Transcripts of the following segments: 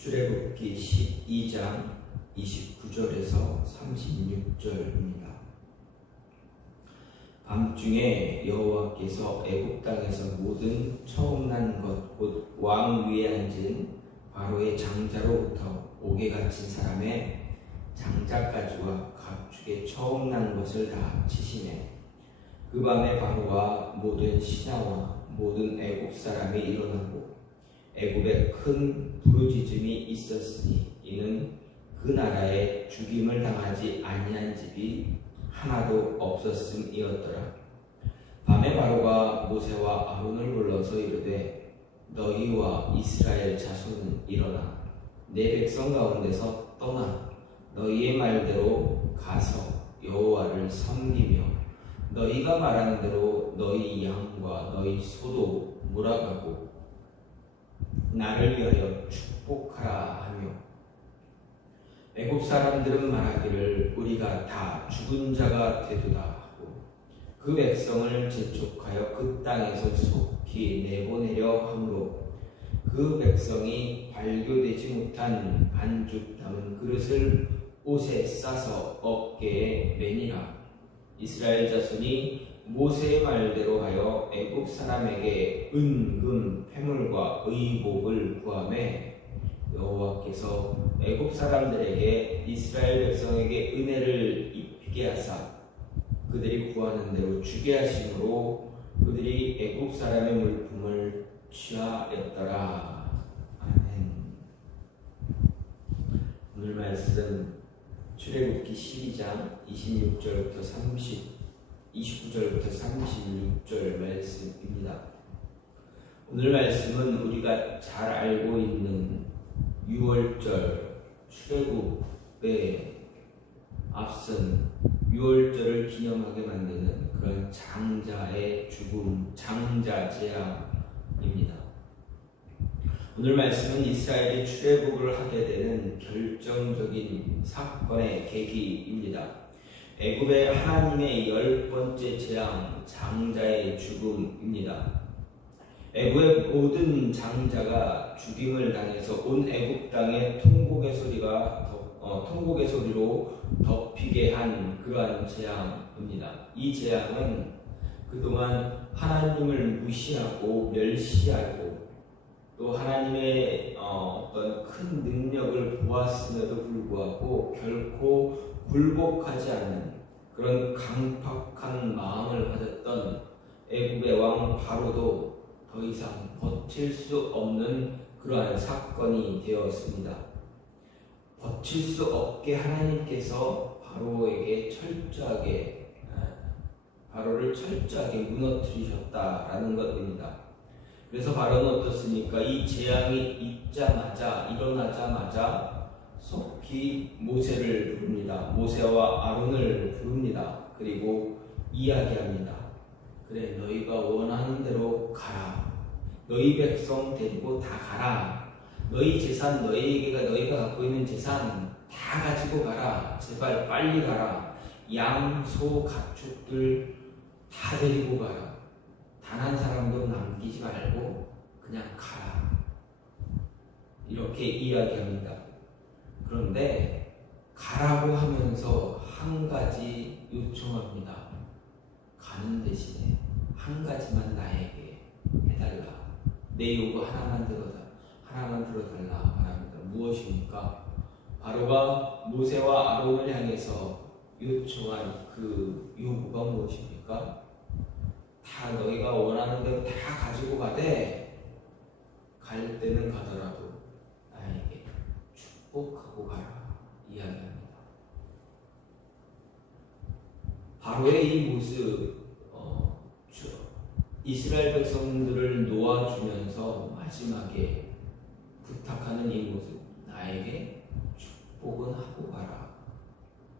출애굽기 12장 29절에서 36절입니다. 밤중에 여호와께서 애굽 땅에서 모든 처음 난 것 곧 왕 위에 앉은 바로의 장자로부터 옥에 갇힌 사람의 장자까지와 가축의 처음 난 것을 다 치시매 그 밤에 바로와 모든 신하와 모든 애굽 사람이 일어나고 애굽에 큰 부르짖음이 있었으니 이는 그 나라에 죽임을 당하지 아니한 집이 하나도 없었음이었더라. 밤에 바로가 모세와 아론을 불러서 이르되 너희와 이스라엘 자손은 일어나 내 백성 가운데서 떠나 너희의 말대로 가서 여호와를 섬기며 너희가 말하는 대로 너희 양과 너희 소도 몰아가고 나를 위하여 축복하라 하며 애굽 사람들은 말하기를 우리가 다 죽은 자가 되도다 하고 그 백성을 재촉하여 그 땅에서 속히 내보내려 하므로 그 백성이 발교되지 못한 반죽 담은 그릇을 옷에 싸서 어깨에 매니라. 이스라엘 자손이 모세의 말대로 하여 애굽 사람에게 은금 패물과 의복을 구하매 여호와께서 애굽 사람들에게 이스라엘 백성에게 은혜를 입히게 하사 그들이 구하는 대로 주게 하심으로 그들이 애굽 사람의 물품을 취하였더라. 아멘. 오늘 말씀 출애굽기 12장 29절부터 36절 말씀입니다. 오늘 말씀은 우리가 잘 알고 있는 6월절 출애굽에 앞선 6월절을 기념하게 만드는 그런 장자의 죽음, 장자 재앙입니다. 오늘 말씀은 이스라엘이 출애굽을 하게 되는 결정적인 사건의 계기입니다. 애굽의 하나님의 10번째 재앙, 장자의 죽음입니다. 애굽의 모든 장자가 죽임을 당해서 온 애굽 땅에 통곡의 소리로 덮이게 한 그러한 재앙입니다. 이 재앙은 그동안 하나님을 무시하고 멸시하고 또 하나님의 어떤 큰 능력을 보았음에도 불구하고 결코 굴복하지 않는 그런 강팍한 마음을 가졌던 애굽의 왕 바로도 더 이상 버틸 수 없는 그러한 사건이 되었습니다. 버틸 수 없게 하나님께서 바로를 철저하게 무너뜨리셨다라는 것입니다. 그래서 바로는 어떻습니까? 이 재앙이 일어나자마자 속히 모세를 부릅니다. 모세와 아론을 부릅니다. 그리고 이야기합니다. 그래, 너희가 원하는 대로 가라. 너희 백성 데리고 다 가라. 너희 재산, 너희가 갖고 있는 재산 다 가지고 가라. 제발 빨리 가라. 양, 소, 가축들 다 데리고 가라. 단 한 사람도 남기지 말고 그냥 가라. 이렇게 이야기합니다. 그런데 가라고 하면서 한 가지 요청합니다. 가는 대신에 한 가지만 나에게 해달라. 내 요구 하나만 들어달라 말합니다. 무엇입니까? 바로가 모세와 아론을 향해서 요청한 그 요구가 무엇입니까? 다 너희가 원하는 대로 다 가지고 가되 갈 때는 가더라도 나에게 축복하고 가라 이야기합니다. 바로의 이 모습, 이스라엘 백성들을 놓아주면서 마지막에 부탁하는 이 모습, 나에게 축복은 하고 가라.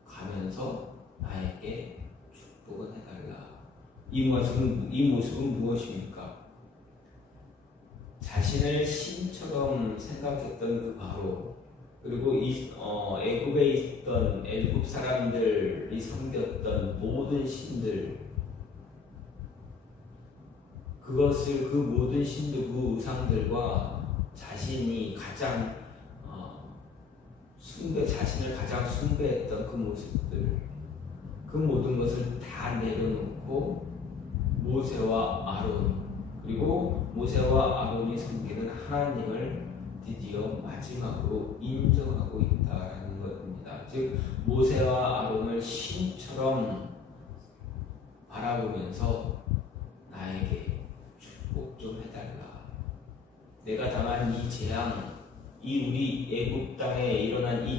가면서 나에게 축복은 해달라. 이 모습은 무엇입니까? 자신을 신처럼 생각했던 그 바로, 그리고 애굽에 있던 애굽 사람들이 섬겼던 모든 신들, 그 모든 신들, 그 우상들과 자신이 가장 자신을 가장 숭배했던 그 모습들, 그 모든 것을 다 내려놓고 모세와 아론, 그리고 모세와 아론이 섬기는 하나님을 드디어 마지막으로 인정하고 있다라는 것입니다. 즉 모세와 아론을 신처럼 바라보면서 나에게 축복 좀 해달라. 내가 당한 이 재앙, 이 우리 애굽 땅에 일어난 이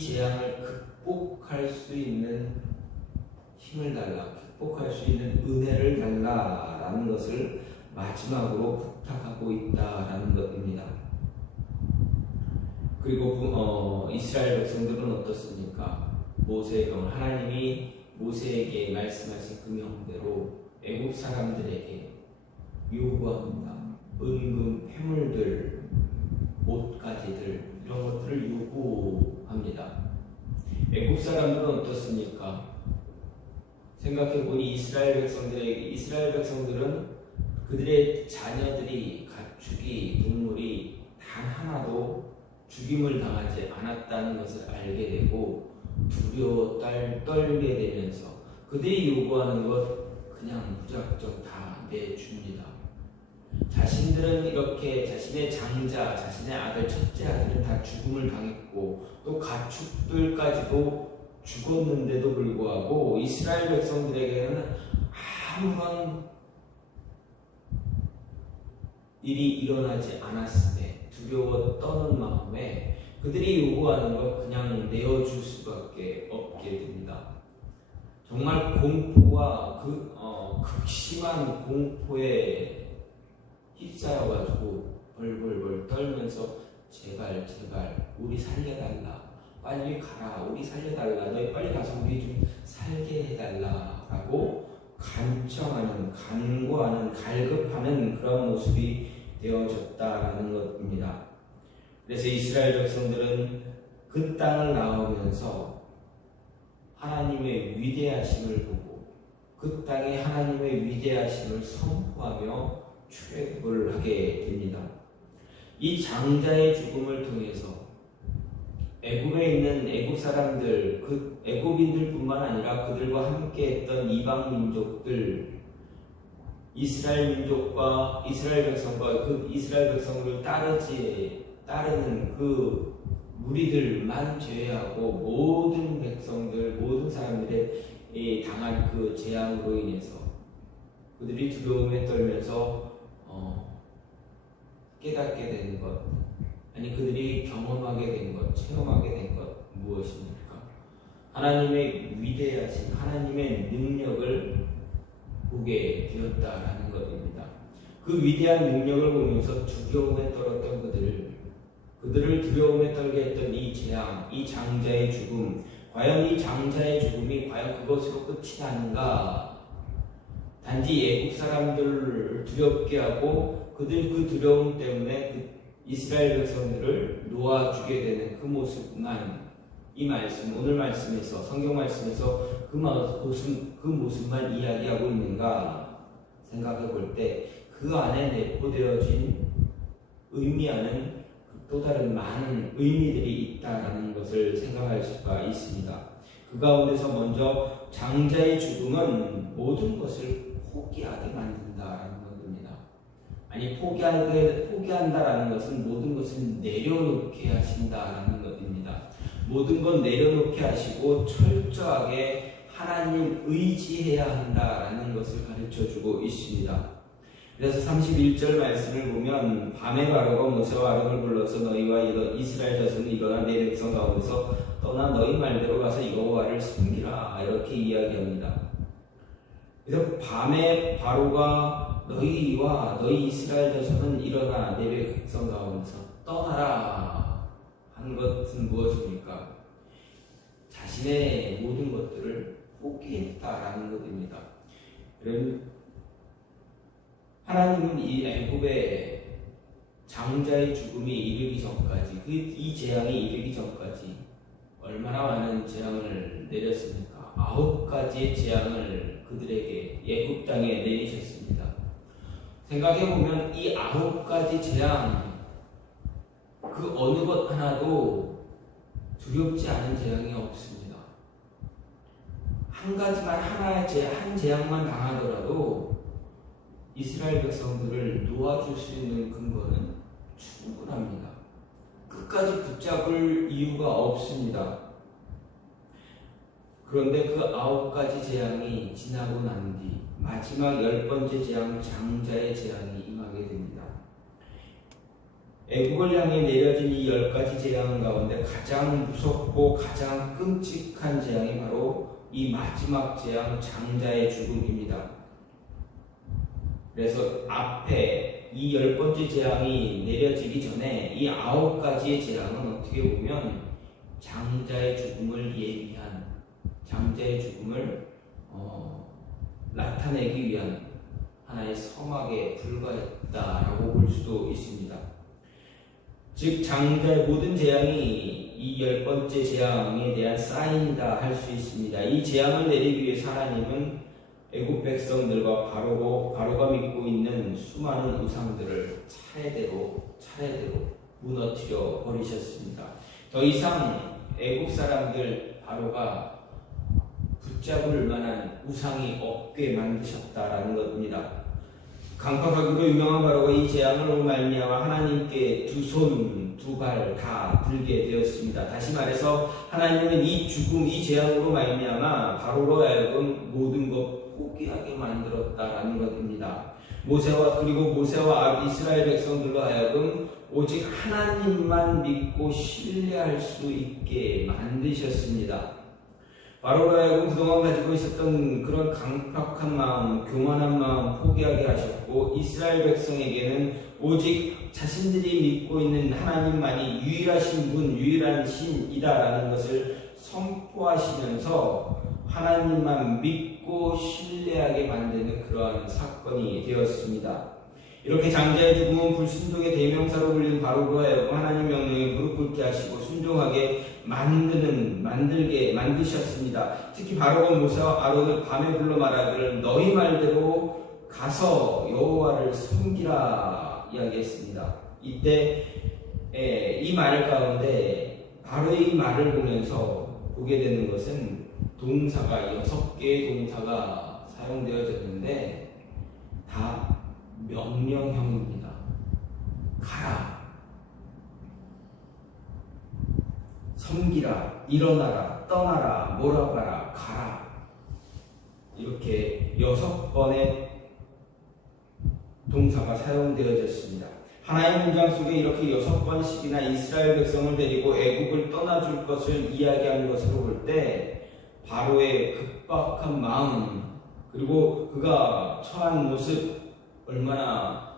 재앙을 극복할 수 있는 힘을 달라, 극복할 수 있는 은혜를 달라라는 것을 마지막으로 부탁하고 있다라는 것입니다. 그리고 이스라엘 백성들은 어떻습니까? 모세의 명, 하나님이 모세에게 말씀하신 그 명대로 애굽 사람들에게 요구합니다. 은금, 폐물들, 옷가지들, 이런 것들을 요구합니다. 애굽 사람들은 어떻습니까? 생각해보니 이스라엘 백성들은 그들의 자녀들이, 가축이, 동물이 단 하나도 죽임을 당하지 않았다는 것을 알게 되고 두려워 떨게 되면서 그들이 요구하는 것 그냥 무작정 다 내줍니다. 자신들은 이렇게 자신의 장자, 자신의 아들, 첫째 아들은 다 죽음을 당했고 또 가축들까지도 죽었는데도 불구하고 이스라엘 백성들에게는 아무런 일이 일어나지 않았음에 두려워 떠는 마음에 그들이 요구하는 것 그냥 내어줄 수밖에 없게 됩니다. 정말 공포와 극심한 공포에 휩싸여가지고 벌벌벌 떨면서 제발 우리 살려달라, 빨리 가라, 우리 살려달라, 너희 빨리 가서 우리 좀 살게 해달라 라고 간청하는, 간구하는, 갈급하는 그런 모습이 되어졌다라는 것입니다. 그래서 이스라엘 백성들은 그 땅을 나오면서 하나님의 위대하심을 보고 그 땅에 하나님의 위대하심을 선포하며 출애굽을 하게 됩니다. 이 장자의 죽음을 통해서 애굽에 있는 애굽 사람들, 그 애굽인들뿐만 아니라 그들과 함께했던 이방 민족들, 이스라엘 민족과 이스라엘 백성과 그 이스라엘 백성을 따르는 그 무리들만 제외하고 모든 백성들, 모든 사람들의 당한 그 재앙으로 인해서 그들이 두려움에 떨면서 깨닫게 된 것, 아니 그들이 경험하게 된 것, 체험하게 된 것 무엇입니까? 하나님의 위대하신 하나님의 능력을 보게 되었다라는 것입니다. 그 위대한 능력을 보면서 두려움에 떨었던 그들을 두려움에 떨게 했던 이 재앙, 이 장자의 죽음, 과연 이 장자의 죽음이 과연 그것으로 끝이 나는가? 단지 애국 사람들을 두렵게 하고 그들 그 두려움 때문에 그 이스라엘 백성들을 놓아주게 되는 그 모습만, 이 말씀, 오늘 말씀에서, 성경 말씀에서 그 모습만 이야기하고 있는가 생각해 볼 때 그 안에 내포되어진 의미하는 또 다른 많은 의미들이 있다라는 것을 생각할 수가 있습니다. 그 가운데서 먼저 장자의 죽음은 모든 것을 포기하게 만든다라는 것입니다. 아니 포기한다라는 것은 모든 것을 내려놓게 하신다라는 것입니다. 모든 건 내려놓게 하시고 철저하게 하나님 의지해야 한다라는 것을 가르쳐주고 있습니다. 그래서 31절 말씀을 보면 밤에 바로가 모세와 아론을 불러서 너희와 이스라엘 자손이 일어나 내 백성 가운데서 떠나 너희 말대로 가서 여호와를 섬기라 이렇게 이야기합니다. 그래서 밤에 바로가 너희와 너희 이스라엘 자손은 일어나 내 백성 가운데서 떠나라 한 것은 무엇입니까? 자신의 모든 것들을 포기했다라는 것입니다. 그럼 하나님은 이 애굽의 장자의 죽음이 이르기 전까지, 이 재앙이 이르기 전까지 얼마나 많은 재앙을 내렸습니까? 9가지의 재앙을 그들에게 애굽 땅에 내리셨습니다. 생각해보면 이 9가지 재앙, 그 어느 것 하나도 두렵지 않은 재앙이 없습니다. 한 가지만 한 재앙만 당하더라도 이스라엘 백성들을 놓아줄 수 있는 근거는 충분합니다. 끝까지 붙잡을 이유가 없습니다. 그런데 그 9가지 재앙이 지나고 난 뒤 마지막 10번째 재앙 장자의 재앙이 임하게 됩니다. 애국을 향해 내려진 이 10가지 재앙 가운데 가장 무섭고 가장 끔찍한 재앙이 바로 이 마지막 재앙 장자의 죽음입니다. 그래서 앞에 이 10번째 재앙이 내려지기 전에 이 9가지의 재앙은 어떻게 보면 장자의 죽음을 예비한, 장자의 죽음을 나타내기 위한 하나의 서막에 불과했다라고 볼 수도 있습니다. 즉 장자의 모든 재앙이 이 10번째 재앙에 대한 사인이다 할 수 있습니다. 이 재앙을 내리기 위해서 하나님은 애국 백성들과 바로가 믿고 있는 수많은 우상들을 차례대로 무너뜨려 버리셨습니다. 더 이상 애국 사람들 바로가 붙잡을 만한 우상이 없게 만드셨다라는 것입니다. 강팍하기로 유명한 바로가 이 재앙으로 말미암아 하나님께 두 손, 두 발 다 들게 되었습니다. 다시 말해서 하나님은 이 죽음, 이 재앙으로 말미암아 바로로 하여금 모든 것 포기하게 만들었다라는 것입니다. 모세와 이스라엘 백성들로 하여금 오직 하나님만 믿고 신뢰할 수 있게 만드셨습니다. 바로로 하여금 그동안 가지고 있었던 그런 강팍한 마음, 교만한 마음 포기하게 하셨고 이스라엘 백성에게는 오직 자신들이 믿고 있는 하나님만이 유일하신 분, 유일한 신이다라는 것을 선포하시면서 하나님만 믿고 신뢰하게 만드는 그러한 사건이 되었습니다. 이렇게 장자의 죽음은 불순종의 대명사로 불리는 바로로 하여금 하나님 명령에 무릎 꿇게 하시고 순종하게 만들게 만드셨습니다. 특히 바로가 모세와 아론을 밤에 불러 말하기를 너희 말대로 가서 여호와를 섬기라 이야기했습니다. 이때 이 말 가운데 바로의 이 말을 보면서 보게 되는 것은 동사가 6개의 동사가 사용되어졌는데 다 명령형입니다. 가라, 섬기라, 일어나라, 떠나라, 몰아가라, 가라. 이렇게 6번의 동사가 사용되어졌습니다. 하나의 문장 속에 이렇게 6번씩이나 이스라엘 백성을 데리고 애국을 떠나줄 것을 이야기한 것으로 볼 때 바로의 급박한 마음 그리고 그가 처한 모습 얼마나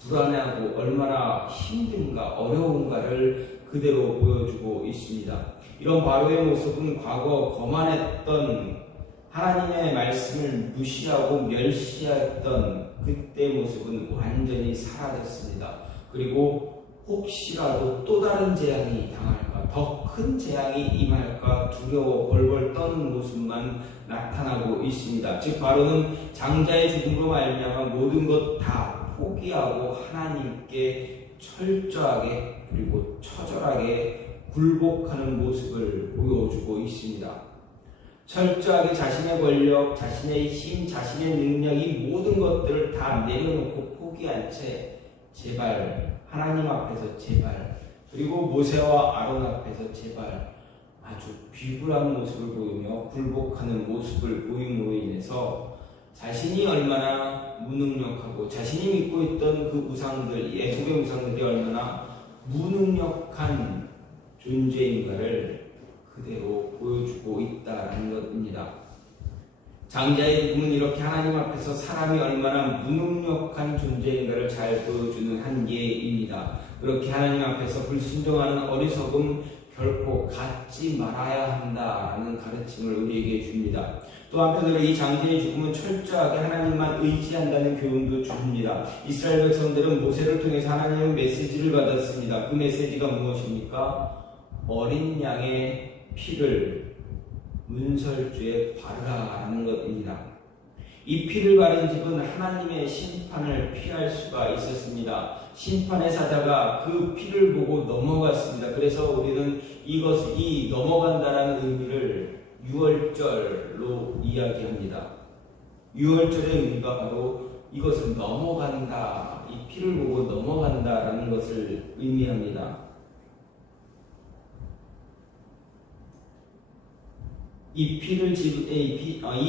불안해하고 얼마나 힘든가 어려운가를 그대로 보여주고 있습니다. 이런 바로의 모습은 과거 거만했던 하나님의 말씀을 무시하고 멸시했던 그때 모습은 완전히 사라졌습니다. 그리고 혹시라도 또 다른 재앙이 당할까, 더 큰 재앙이 임할까 두려워 벌벌 떠는 모습만 나타나고 있습니다. 즉 바로는 장자의 죽음으로 말미암아 모든 것 다 포기하고 하나님께 철저하게 그리고 처절하게 굴복하는 모습을 보여주고 있습니다. 철저하게 자신의 권력, 자신의 힘, 자신의 능력 이 모든 것들을 다 내려놓고 포기한 채 제발 하나님 앞에서 제발 그리고 모세와 아론 앞에서 제발 아주 비굴한 모습을 보이며 굴복하는 모습을 보임으로 인해서 자신이 얼마나 무능력하고 자신이 믿고 있던 그 우상들, 애국의 우상들이 얼마나 무능력한 존재인가를 그대로 보여주고 있다는 것입니다. 장자의 죽음은 이렇게 하나님 앞에서 사람이 얼마나 무능력한 존재인가를 잘 보여주는 한계입니다. 그렇게 하나님 앞에서 불순종하는 어리석음 결코 갖지 말아야 한다라는 가르침을 우리에게 줍니다. 또 한편으로 이 장자의 죽음은 철저하게 하나님만 의지한다는 교훈도 줍니다. 이스라엘 백성들은 모세를 통해서 하나님의 메시지를 받았습니다. 그 메시지가 무엇입니까? 어린 양의 피를 문설주에 바르라는 것입니다. 이 피를 바른 집은 하나님의 심판을 피할 수가 있었습니다. 심판의 사자가 그 피를 보고 넘어갔습니다. 그래서 우리는 이 넘어간다라는 의미를 유월절로 이야기합니다. 유월절의 의미가 바로 이것을 넘어간다, 이 피를 보고 넘어간다라는 것을 의미합니다. 이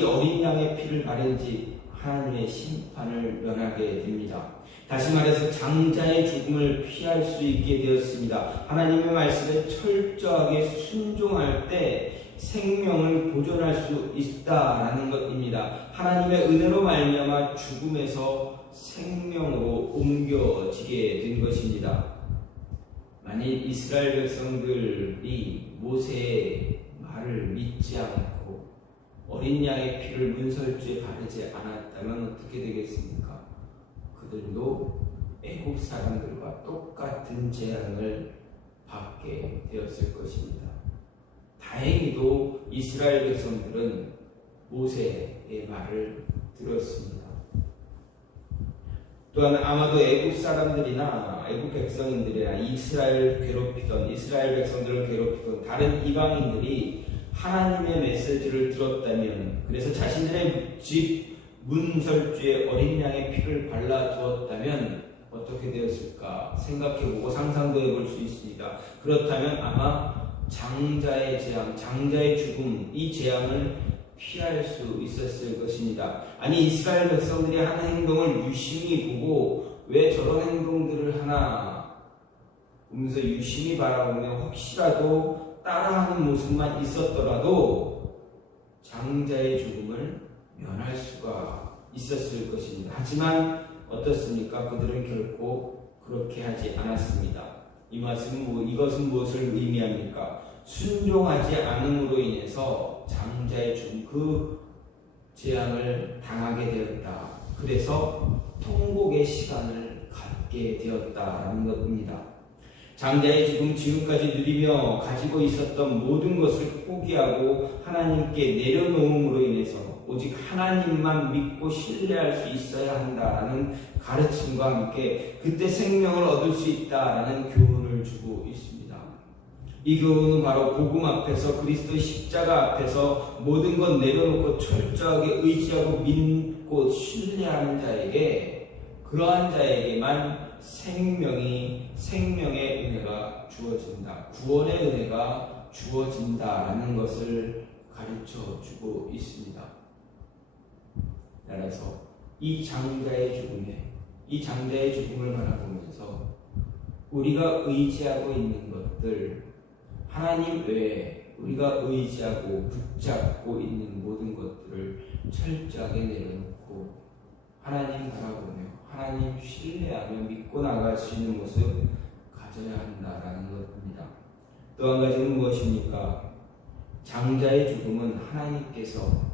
어린 양의 피를 바른 집, 하나님의 심판을 면하게 됩니다. 다시 말해서 장자의 죽음을 피할 수 있게 되었습니다. 하나님의 말씀에 철저하게 순종할 때 생명을 보존할 수 있다라는 것입니다. 하나님의 은혜로 말미암아 죽음에서 생명으로 옮겨지게 된 것입니다. 만일 이스라엘 백성들이 모세의 말을 믿지 않고 어린 양의 피를 문설주에 바르지 않았다면 어떻게 되겠습니까? 그들도 애국 사람들과 똑같은 재앙을 받게 되었을 것입니다. 다행히도 이스라엘 백성들은 모세의 말을 들었습니다. 또한 아마도 애국 사람들이나 애국 백성인들이나 이스라엘 백성들을 괴롭히던 다른 이방인들이 하나님의 메시지를 들었다면, 그래서 자신들의 집 문설주에 어린 양의 피를 발라두었다면 어떻게 되었을까 생각해보고 상상도 해볼 수 있습니다. 그렇다면 아마 장자의 재앙, 장자의 죽음, 이 재앙을 피할 수 있었을 것입니다. 아니, 이스라엘 백성들이 하는 행동을 유심히 보고 왜 저런 행동들을 하나 보면서 유심히 바라보며 혹시라도 따라하는 모습만 있었더라도 장자의 죽음을 면할 수가 있었을 것입니다. 하지만 어떻습니까? 그들은 결코 그렇게 하지 않았습니다. 이것은 무엇을 의미합니까? 순종하지 않음으로 인해서 장자의 죽음, 그 재앙을 당하게 되었다. 그래서 통곡의 시간을 갖게 되었다라는 것입니다. 장자의 죽음, 지금까지 누리며 가지고 있었던 모든 것을 포기하고 하나님께 내려놓음으로 인해서 오직 하나님만 믿고 신뢰할 수 있어야 한다라는 가르침과 함께 그때 생명을 얻을 수 있다라는 교훈을 주고 있습니다. 이 교훈은 바로 복음 앞에서, 그리스도의 십자가 앞에서 모든 것 내려놓고 철저하게 의지하고 믿고 신뢰하는 자에게, 그러한 자에게만 생명의 은혜가 주어진다, 구원의 은혜가 주어진다라는 것을 가르쳐 주고 있습니다. 따라서 이 장자의 죽음을 바라보면서 우리가 의지하고 있는 것들, 하나님 외에 우리가 의지하고 붙잡고 있는 모든 것들을 철저하게 내려놓고 하나님 바라보며 하나님 신뢰하며 믿고 나갈 수 있는 모습 가져야 한다라는 것입니다. 또 한 가지는 무엇입니까? 장자의 죽음은 하나님께서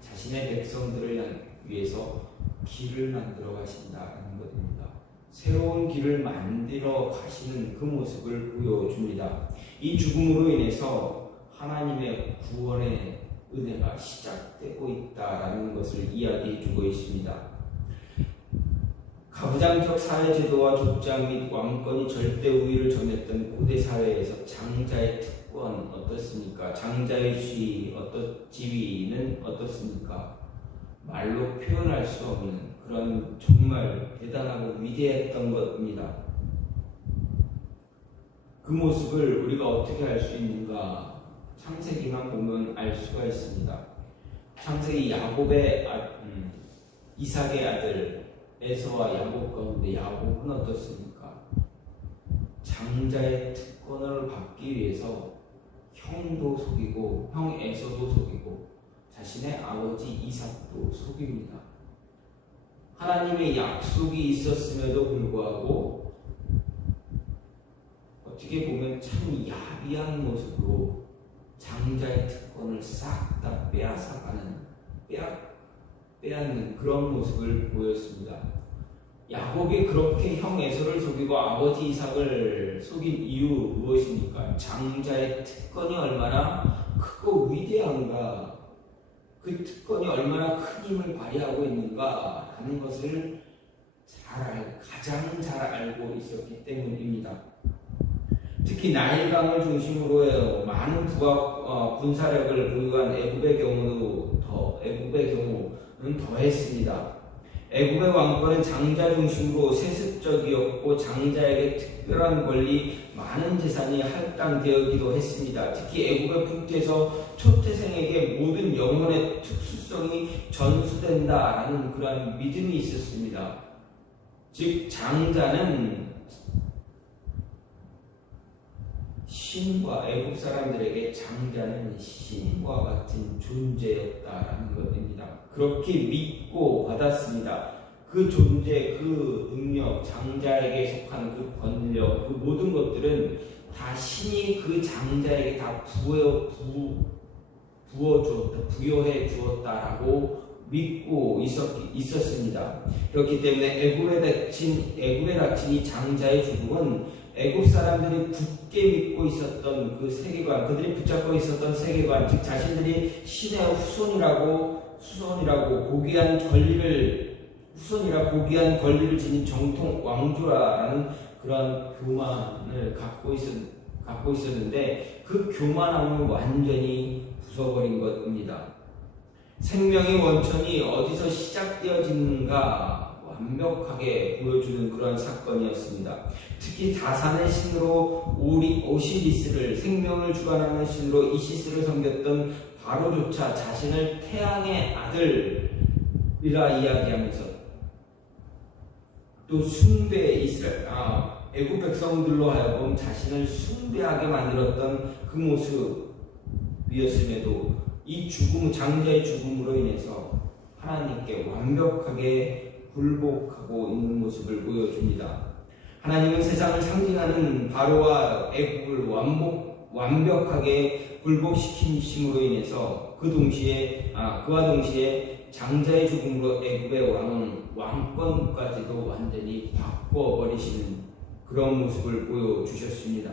자신의 백성들을 위해서 길을 만들어 가신다는 것입니다. 새로운 길을 만들어 가시는 그 모습을 보여줍니다. 이 죽음으로 인해서 하나님의 구원의 은혜가 시작되고 있다라는 것을 이야기해 주고 있습니다. 가부장적 사회제도와 족장 및 왕권이 절대 우위를 점했던 고대 사회에서 장자의 특권 어떻습니까? 장자의 지위는 어떻습니까? 말로 표현할 수 없는 그런 정말 대단하고 위대했던 것입니다. 그 모습을 우리가 어떻게 알 수 있는가? 창세기만 보면 알 수가 있습니다. 창세기 이삭의 아들 에서와 야곱 가운데 야곱은 어떻습니까? 장자의 특권을 받기 위해서 형도 속이고 형 에서도 속이고 자신의 아버지 이삭도 속입니다. 하나님의 약속이 있었음에도 불구하고 어떻게 보면 참 야비한 모습으로 장자의 특권을 싹 다 빼앗는 그런 모습을 보였습니다. 야곱이 그렇게 형 에서를 속이고 아버지 이삭을 속인 이유 무엇입니까? 장자의 특권이 얼마나 크고 위대한가, 그 특권이 얼마나 큰 힘을 발휘하고 있는가라는 것을 가장 잘 알고 있었기 때문입니다. 특히 나일강을 중심으로 많은 군사력을 보유한 애굽의 경우는 더했습니다. 애굽의 왕권은 장자 중심으로 세습적이었고 장자에게 특별한 권리, 많은 재산이 할당되었기도 했습니다. 특히 애굽의 풍토에서 초태생에게 모든 영혼의 특수성이 전수된다라는 그러한 믿음이 있었습니다. 즉 장자는 신과 애굽 사람들에게 장자는 신과 같은 존재였다라는 것입니다. 그렇게 믿고 받았습니다. 그 존재, 그 능력, 장자에게 속한 그 권력, 그 모든 것들은 다 신이 그 장자에게 다 부여해 주었다라고 믿고 있었습니다. 그렇기 때문에 애굽에 닥친 이 장자의 죽음은 애굽 사람들이 굳게 믿고 있었던 그 세계관, 그들이 붙잡고 있었던 세계관, 즉 자신들이 신의 후손이라고 고귀한 권리를 지닌 정통 왕조라는 그런 교만을 갖고 있었는데 그 교만함을 완전히 부숴버린 것입니다. 생명의 원천이 어디서 시작되어지는가 완벽하게 보여주는 그런 사건이었습니다. 특히 다산의 신으로 오시리스를, 생명을 주관하는 신으로 이시스를 섬겼던 바로조차 자신을 태양의 아들이라 이야기하면서 또 애굽 백성들로 하여금 자신을 숭배하게 만들었던 그 모습이었음에도 이 장자의 죽음으로 인해서 하나님께 완벽하게 굴복하고 있는 모습을 보여줍니다. 하나님은 세상을 상징하는 바로와 애굽을 완벽하게 굴복시키심으로 인해서 그와 동시에 장자의 죽음으로 애굽의 왕권까지도 완전히 바꿔버리시는 그런 모습을 보여주셨습니다.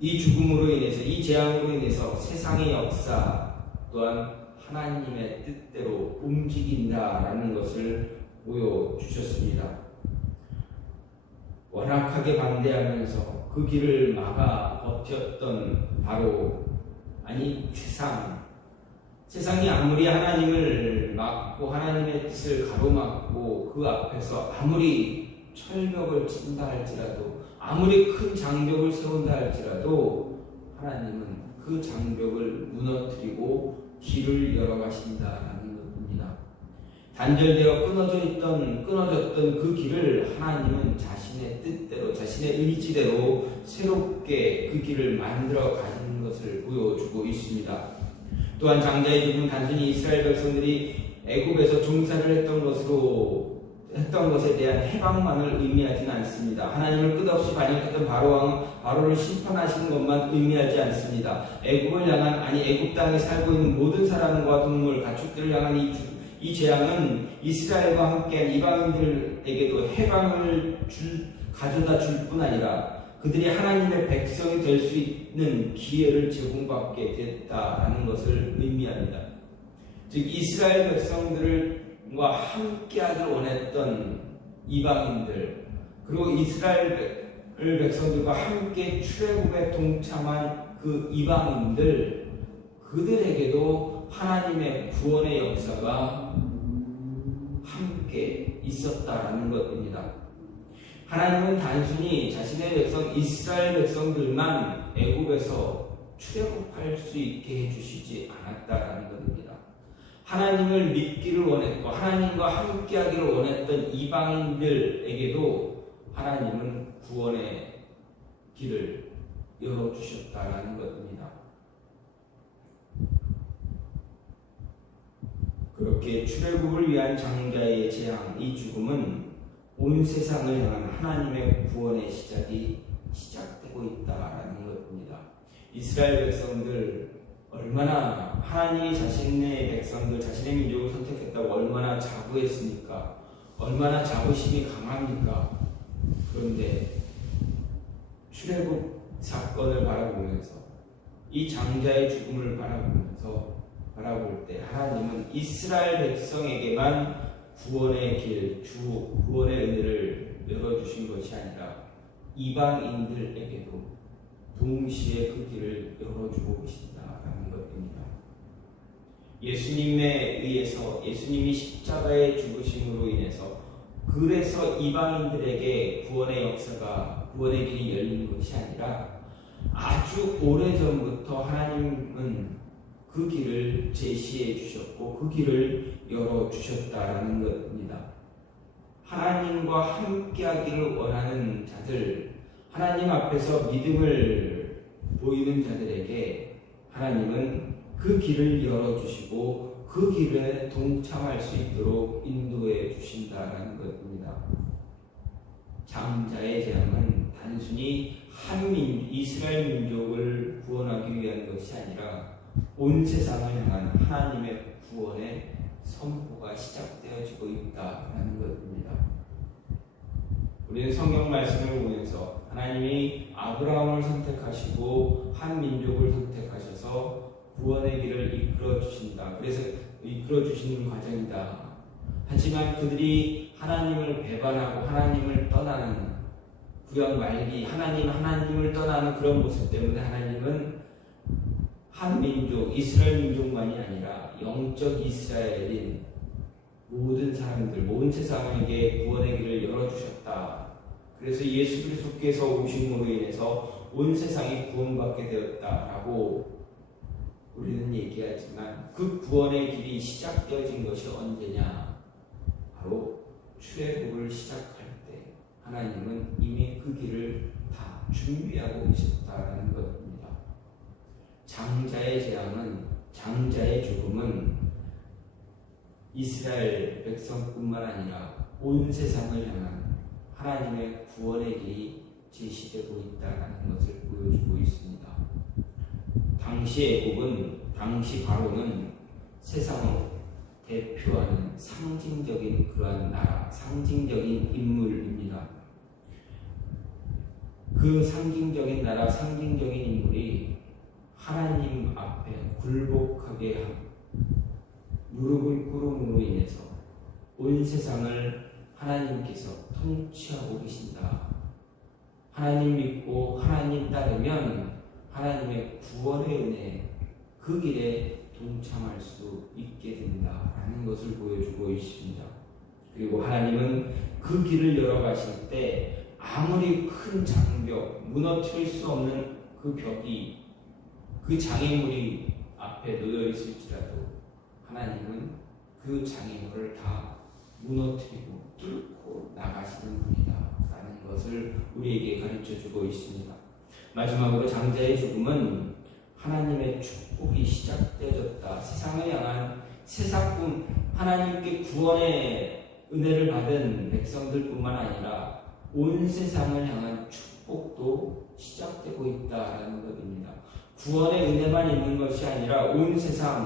이 죽음으로 인해서, 이 재앙으로 인해서 세상의 역사 또한 하나님의 뜻대로 움직인다라는 것을 보여주셨습니다. 완악하게 반대하면서 그 길을 막아 버텼던 세상이 아무리 하나님을 막고 하나님의 뜻을 가로막고 그 앞에서 아무리 철벽을 친다 할지라도, 아무리 큰 장벽을 세운다 할지라도 하나님은 그 장벽을 무너뜨리고 길을 열어가신다라는 것입니다. 단절되어 끊어졌던 그 길을 하나님은 자신의 뜻대로, 자신의 의지대로 새롭게 그 길을 만들어 가는 것을 보여주고 있습니다. 또한 장자의 죽음은 단순히 이스라엘 백성들이 애굽에서 종살이를 했던 것에 대한 해방만을 의미하지는 않습니다. 하나님을 끝없이 반역했던 바로를 심판하시는 것만 의미하지 않습니다. 애굽 땅에 살고 있는 모든 사람과 동물, 가축들을 향한 이 재앙은 이스라엘과 함께한 이방인들에게도 해방을 가져다 줄 뿐 아니라 그들이 하나님의 백성이 될 수 있는 기회를 제공받게 됐다라는 것을 의미합니다. 즉 이스라엘 백성들과 함께하길 원했던 이방인들, 그리고 이스라엘 백성들과 함께 출애굽에 동참한 그 이방인들, 그들에게도 하나님의 구원의 역사가 함께 있었다라는 것입니다. 하나님은 단순히 자신의 백성 이스라엘 백성들만 애굽에서 출애굽할 수 있게 해주시지 않았다라는 것입니다. 하나님을 믿기를 원했고 하나님과 함께하기를 원했던 이방인들에게도 하나님은 구원의 길을 열어주셨다라는 것입니다. 그렇게 출애굽을 위한 장자의 재앙, 이 죽음은 온 세상을 향한 하나님의 구원의 시작되고 있다라는 것입니다. 이스라엘 백성들 얼마나 하나님이 자신의 백성들, 자신의 민족을 선택했다고 얼마나 자부했습니까? 얼마나 자부심이 강합니까? 그런데 출애굽 사건을 바라보면서, 이 장자의 죽음을 바라보면서 바라볼 때 하나님은 이스라엘 백성에게만 구원의 길, 구원의 은혜를 열어주신 것이 아니라 이방인들에게도 동시에 그 길을 열어주고 계신다라는 것입니다. 예수님에 의해서 예수님이 십자가의 죽으심으로 인해서 그래서 이방인들에게 구원의 역사가 구원의 길이 열린 것이 아니라 아주 오래전부터 하나님은 그 길을 제시해 주셨고 그 길을 열어주셨다라는 것입니다. 하나님과 함께하기를 원하는 자들, 하나님 앞에서 믿음을 보이는 자들에게 하나님은 그 길을 열어주시고 그 길에 동참할 수 있도록 인도해 주신다라는 것입니다. 장자의 재앙은 단순히 이스라엘 민족을 구원하기 위한 것이 아니라 온 세상을 향한 하나님의 구원의 선포가 시작되어지고 있다라는 것입니다. 우리는 성경 말씀을 보면서 하나님이 아브라함을 선택하시고 한 민족을 선택하셔서 구원의 길을 이끌어 주신다. 그래서 이끌어 주시는 과정이다. 하지만 그들이 하나님을 배반하고 하나님을 떠나는 구약 말기 하나님을 떠나는 그런 모습 때문에 하나님은 한 민족, 이스라엘 민족만이 아니라 영적 이스라엘인 모든 사람들, 모든 세상에게 구원의 길을 열어주셨다. 그래서 예수 그리스도께서 오심으로 인해서 온 세상이 구원받게 되었다라고 우리는 얘기하지만 그 구원의 길이 시작되어진 것이 언제냐? 바로 출애굽을 시작할 때 하나님은 이미 그 길을 다 준비하고 계셨다는 것입니다. 장자의 재앙은, 장자의 죽음은 이스라엘 백성뿐만 아니라 온 세상을 향한 하나님의 구원의 길이 제시되고 있다는 것을 보여주고 있습니다. 당시 바로는 세상을 대표하는 상징적인 그러한 나라, 상징적인 인물입니다. 그 상징적인 나라, 상징적인 인물이 하나님 앞에 굴복하게 하고 무릎을 꿇음으로 인해서 온 세상을 하나님께서 통치하고 계신다. 하나님 믿고 하나님 따르면 하나님의 구원의 은혜, 그 길에 동참할 수 있게 된다라는 것을 보여주고 있습니다. 그리고 하나님은 그 길을 열어가실 때 아무리 큰 장벽, 무너뜨릴 수 없는 그 벽이, 그 장애물이 앞에 놓여 있을지라도 하나님은 그 장애물을 다 무너뜨리고 뚫고 나가시는 분이다 라는 것을 우리에게 가르쳐주고 있습니다. 마지막으로 장자의 죽음은 하나님의 축복이 시작되어졌다. 세상을 향한 새사뿐 하나님께 구원의 은혜를 받은 백성들뿐만 아니라 온 세상을 향한 축복도 시작되고 있다라는 것입니다. 구원의 은혜만 있는 것이 아니라 온 세상에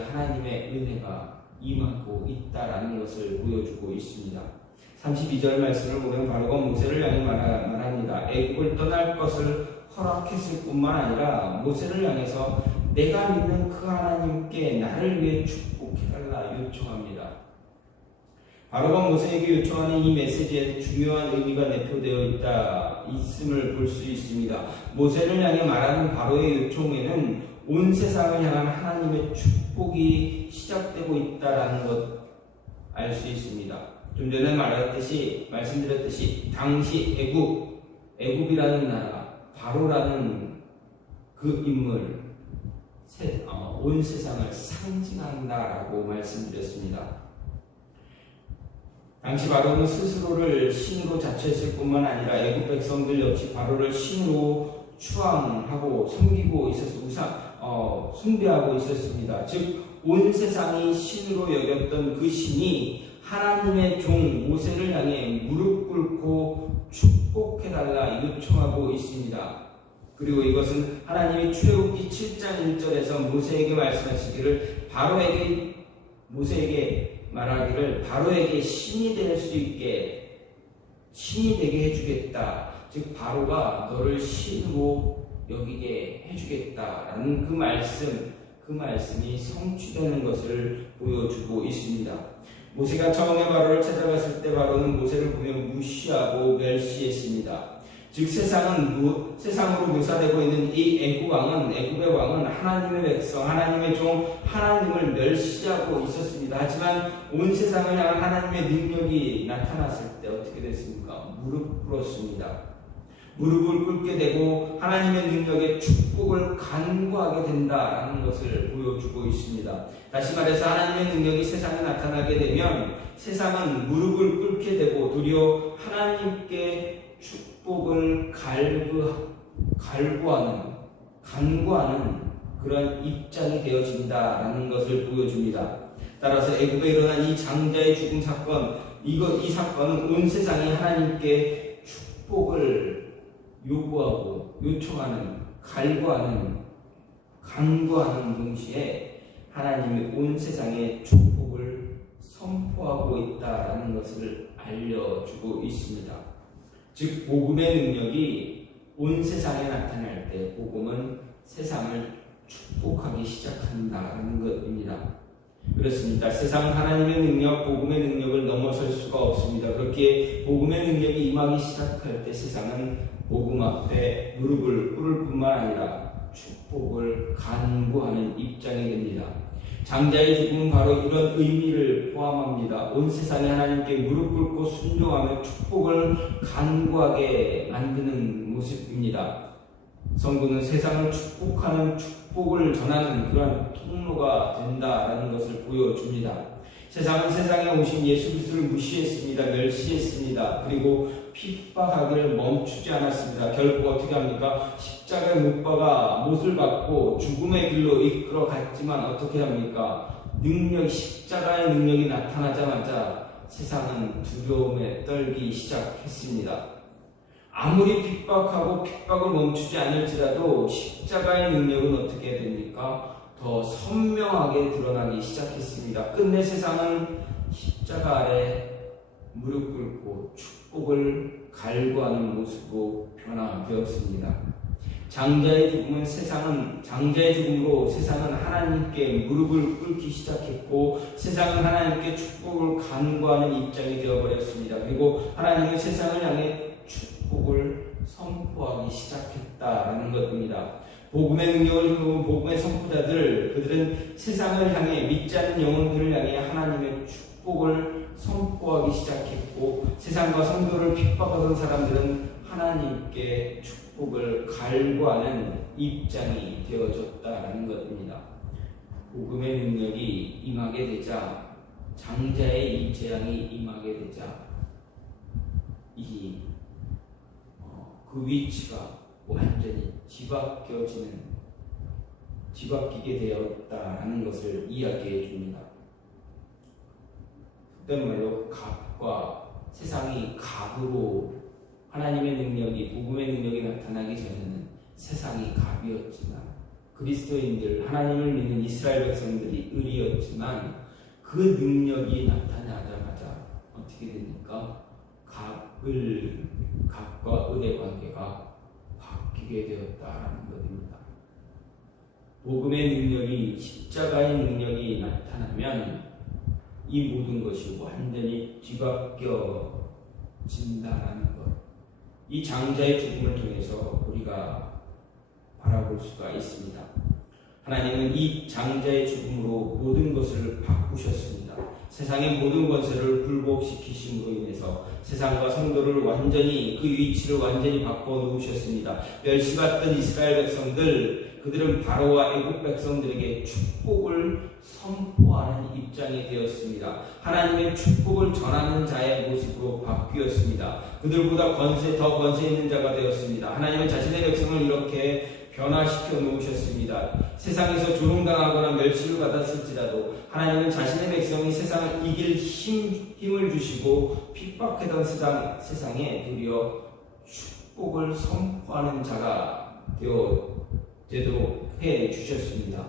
하나님의 은혜가 임하고 있다라는 것을 보여주고 있습니다. 32절 말씀을 보면 바로가 모세를 향해 말합니다. 애국을 떠날 것을 허락했을 뿐만 아니라 모세를 향해서 내가 믿는 그 하나님께 나를 위해 축복해달라 요청합니다. 바로가 모세에게 요청하는 이 메시지에 중요한 의미가 내포되어 있음을 볼 수 있습니다. 모세를 향해 말하는 바로의 요청에는 온 세상을 향한 하나님의 축복이 시작되고 있다는 것 알 수 있습니다. 좀 전에 말씀드렸듯이 당시 애굽이라는 나라, 바로라는 그 인물, 온 세상을 상징한다라고 말씀드렸습니다. 당시 바로는 스스로를 신으로 자처했을 뿐만 아니라 애굽 백성들 역시 바로를 신으로 추앙하고 섬기고 숭배하고 있었습니다. 즉 온 세상이 신으로 여겼던 그 신이 하나님의 종 모세를 향해 무릎 꿇고 축복해달라 요청하고 있습니다. 그리고 이것은 하나님이 출애굽기 7장 1절에서 모세에게 말씀하시기를 모세에게 말하기를 바로에게 신이 될 수 있게 신이 되게 해주겠다. 즉 바로가 너를 신으로 여기게 해주겠다라는 그 말씀이 성취되는 것을 보여주고 있습니다. 모세가 처음에 바로를 찾아갔을 때 바로는 모세를 보며 무시하고 멸시했습니다. 즉 세상으로 묘사되고 있는 이 애굽의 왕은 하나님의 백성, 하나님의 종, 하나님을 멸시하고 있었습니다. 하지만 온 세상을 향한 하나님의 능력이 나타났을 때 어떻게 됐습니까? 무릎 꿇었습니다. 무릎을 꿇게 되고 하나님의 능력의 축복을 간구하게 된다라는 것을 보여주고 있습니다. 다시 말해서 하나님의 능력이 세상에 나타나게 되면 세상은 무릎을 꿇게 되고 도리어 하나님께 축복을 간구하는 그런 입장이 되어진다라는 것을 보여줍니다. 따라서 애굽에 일어난 이 장자의 죽음 사건, 이 사건은 온 세상이 하나님께 축복을 요구하고 요청하는, 간구하는 동시에 하나님이 온 세상에 축복을 선포하고 있다라는 것을 알려주고 있습니다. 즉 복음의 능력이 온 세상에 나타날 때 복음은 세상을 축복하기 시작한다는 것입니다. 그렇습니다. 세상 하나님의 능력, 복음의 능력을 넘어설 수가 없습니다. 그렇게 복음의 능력이 임하기 시작할 때 세상은 복음 앞에 무릎을 꿇을 뿐만 아니라 축복을 간구하는 입장이 됩니다. 장자의 죽음은 바로 이런 의미를 포함합니다. 온 세상이 하나님께 무릎 꿇고 순종하며 축복을 간구하게 만드는 모습입니다. 성도는 세상을 축복하는, 축복을 전하는 그러한 통로가 된다라는 것을 보여줍니다. 세상은 세상에 오신 예수 그리스도를 무시했습니다. 멸시했습니다. 그리고 핍박하기를 멈추지 않았습니다. 결국 어떻게 합니까? 십자가에 못 박아 못을 받고 죽음의 길로 이끌어 갔지만 어떻게 합니까? 십자가의 능력이 나타나자마자 세상은 두려움에 떨기 시작했습니다. 아무리 핍박하고 핍박을 멈추지 않을지라도 십자가의 능력은 어떻게 됩니까? 더 선명하게 드러나기 시작했습니다. 끝내 세상은 십자가 아래 무릎 꿇고 축복을 갈구하는 모습으로 변화되었습니다. 장자의 죽음으로 세상은 하나님께 무릎을 꿇기 시작했고 세상은 하나님께 축복을 간구하는 입장이 되어버렸습니다. 그리고 하나님은 세상을 향해 축복을 선포하기 시작했다라는 것입니다. 복음의 능력을 힘입은 복음의 선포자들, 그들은 세상을 향해 믿지 않는 영혼들을 향해 하나님의 축복을 선포하기 시작했고 세상과 성도를 핍박하던 사람들은 하나님께 축복을 갈구하는 입장이 되어졌다는 것입니다. 복음의 능력이 임하게 되자, 장자의 이 재앙이 임하게 되자 그 위치가 완전히 뒤바뀌게 되었다라는 것을 이야기해 줍니다. 그땐 말로 세상이 갑으로 하나님의 능력이, 복음의 능력이 나타나기 전에는 세상이 갑이었지만 그리스도인들, 하나님을 믿는 이스라엘 백성들이 을이었지만 그 능력이 나타나자마자 어떻게 됩니까? 갑과 을의 관계가 바뀌게 되었다라는 것입니다. 복음의 능력이, 십자가의 능력이 나타나면 이 모든 것이 완전히 뒤바뀌어진다라는 것. 이 장자의 죽음을 통해서 우리가 바라볼 수가 있습니다. 하나님은 이 장자의 죽음으로 모든 것을 바꾸셨습니다. 세상의 모든 권세를 굴복시키심으로 인해서 세상과 성도를 완전히, 그 위치를 완전히 바꿔놓으셨습니다. 멸시받던 이스라엘 백성들, 그들은 바로와 애굽 백성들에게 축복을 선포하는 입장이 되었습니다. 하나님의 축복을 전하는 자의 모습으로 바뀌었습니다. 그들보다 더 권세 있는 자가 되었습니다. 하나님은 자신의 백성을 이렇게 변화시켜 놓으셨습니다. 세상에서 조롱당하거나 멸시를 받았을지라도 하나님은 자신의 백성이 세상을 이길 힘을 주시고 핍박하던 세상에 도리어 축복을 선포하는 자가 되도록 해 주셨습니다.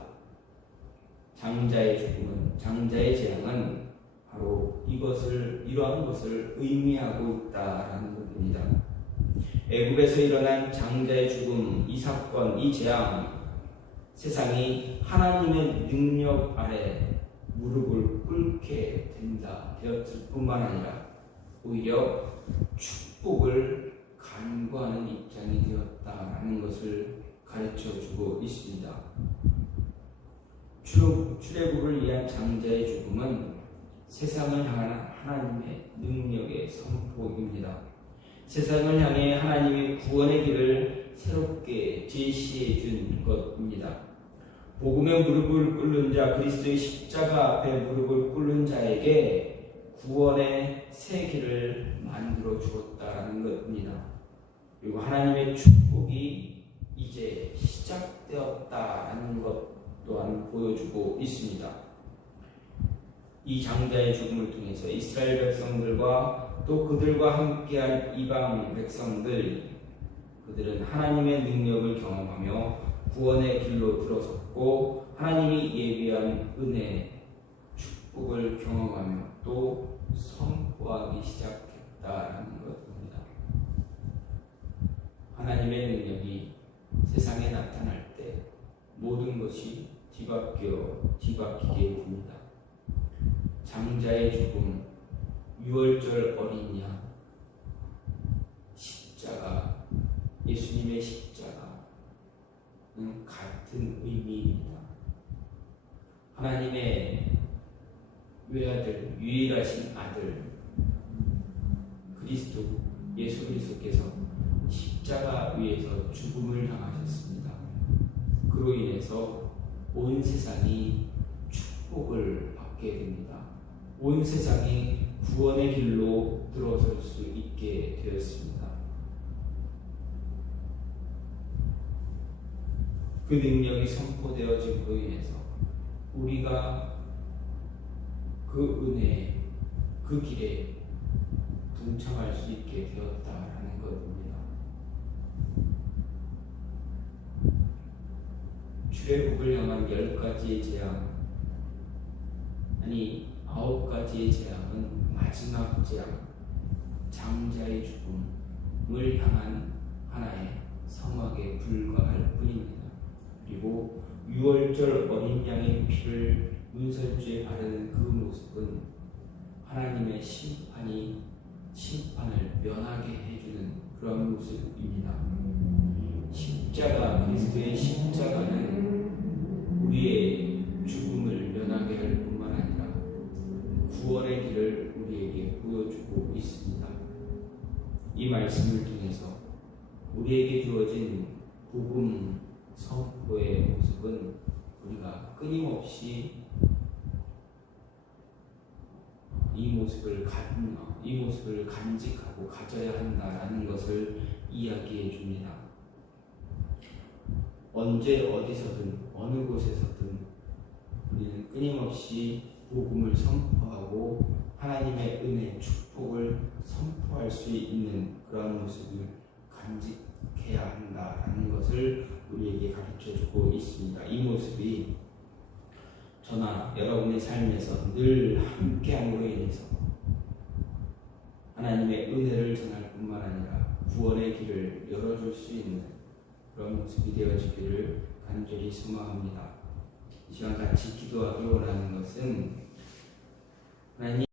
장자의 죽음은, 장자의 재앙은 바로 이러한 것을 의미하고 있다라는 것입니다. 애굽에서 일어난 장자의 죽음, 이 사건, 이 재앙, 세상이 하나님의 능력 아래 무릎을 꿇게 된다 되었을 뿐만 아니라 오히려 축복을 간구하는 입장이 되었다라는 것을 가르쳐주고 있습니다. 출애굽을 위한 장자의 죽음은 세상을 향한 하나님의 능력의 선포입니다. 세상을 향해 하나님의 구원의 길을 새롭게 제시해 준 것입니다. 복음의 무릎을 꿇는 자, 그리스도의 십자가 앞에 무릎을 꿇는 자에게 구원의 새 길을 만들어 주었다는 것입니다. 그리고 하나님의 축복이 이제 시작되었다는 것 또한 보여주고 있습니다. 이 장자의 죽음을 통해서 이스라엘 백성들과 또 그들과 함께한 이방 백성들, 그들은 하나님의 능력을 경험하며 구원의 길로 들어섰고 하나님이 예비한 은혜, 축복을 경험하며 또 선포하기 시작했다는 것입니다. 하나님의 능력이 세상에 나타날 때 모든 것이 뒤바뀌게 됩니다. 장자의 죽음, 유월절 어린 양, 십자가, 예수님의 십자가는 같은 의미입니다. 하나님의 외아들, 유일하신 아들 그리스도, 예수 그리스도께서 십자가 위에서 죽음을 당하셨습니다. 그로 인해서 온 세상이 축복을 받게 됩니다. 온 세상이 구원의 길로 들어설 수 있게 되었습니다. 그 능력이 선포되어짐으로 인해서 우리가 그 은혜, 그 길에 동참할 수 있게 되었다라는 것입니다. 출애굽을 향한 10가지의 재앙, 아니 9가지의 재앙은 마지막 재앙, 장자의 죽음을 향한 하나의 성악에 불과할 뿐입니다. 그리고 유월절 어린 양의 피를 문설주에 바르는 그 모습은 하나님의 심판을 면하게 해주는 그런 모습입니다. 십자가, 그리스도의 십자가는 우리의 죽음을 면하게 할 뿐만 아니라 구원의 길을 우리에게 보여주고 있습니다. 이 말씀을 통해서 우리에게 주어진 복음 선포의 모습은 우리가 끊임없이 이 모습을 간직하고 가져야 한다라는 것을 이야기해 줍니다. 언제 어디서든 어느 곳에서든 우리는 끊임없이 복음을 선포하고 하나님의 은혜, 축복을 선포할 수 있는 그런 모습을 간직해야 한다라는 것을 우리에게 가르쳐주고 있습니다. 이 모습이 저나 여러분의 삶에서 늘 함께함으로 인해서 하나님의 은혜를 전할 뿐만 아니라 구원의 길을 열어줄 수 있는 그런 모습이 되어지기를 간절히 소망합니다. 이 시간 같이 기도하기로 원하는 것은 하나님